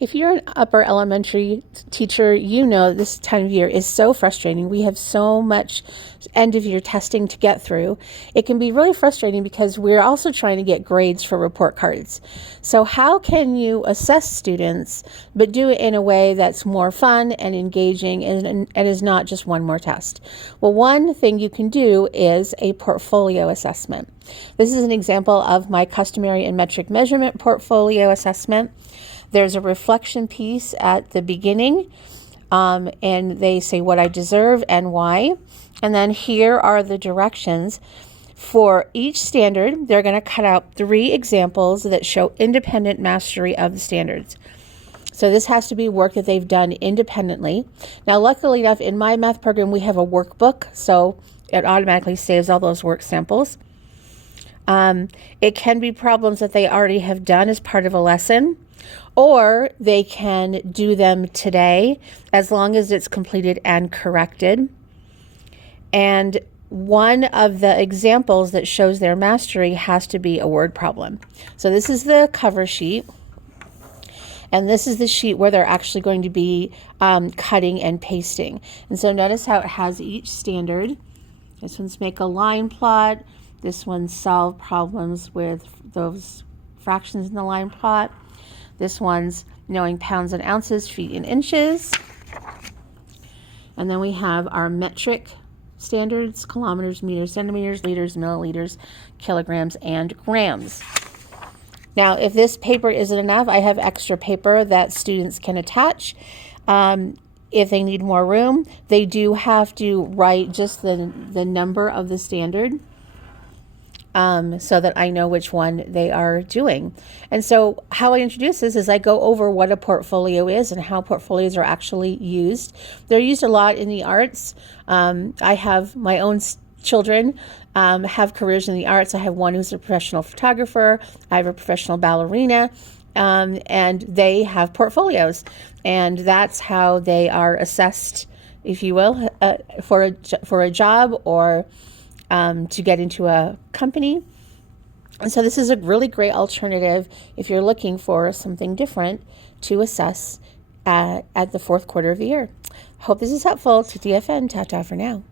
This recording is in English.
If you're an upper elementary teacher, you know this time of year is so frustrating. We have so much end of year testing to get through. It can be really frustrating because we're also trying to get grades for report cards. So how can you assess students but do it in a way that's more fun and engaging and is not just one more test? Well, one thing you can do is a portfolio assessment. This is an example of my customary and metric measurement portfolio assessment. There's a reflection piece at the beginning, and they say what I deserve and why. And then here are the directions. For each standard, they're going to cut out 3 examples that show independent mastery of the standards. So this has to be work that they've done independently. Now, luckily enough, in my math program, we have a workbook, so it automatically saves all those work samples. It can be problems that they already have done as part of a lesson, or they can do them today as long as it's completed and corrected. And one of the examples that shows their mastery has to be a word problem. So this is the cover sheet, and this is the sheet where they're actually going to be cutting and pasting. And so notice how it has each standard. This one's make a line plot. This one's solve problems with those fractions in the line plot. This one's knowing pounds and ounces, feet and inches. And then we have our metric standards: kilometers, meters, centimeters, liters, milliliters, kilograms, and grams. Now, if this paper isn't enough, I have extra paper that students can attach. If they need more room, they do have to write just the number of the standard, so that I know which one they are doing. And so how I introduce this is I go over what a portfolio is and how portfolios are actually used. They're used a lot in the arts. I have my own children have careers in the arts. I have one who's a professional photographer. I have a professional ballerina, and they have portfolios. And that's how they are assessed, if you will, for a job or to get into a company. And so this is a really great alternative if you're looking for something different to assess at the fourth quarter of the year. Hope this is helpful. To DFN, ta-ta for now.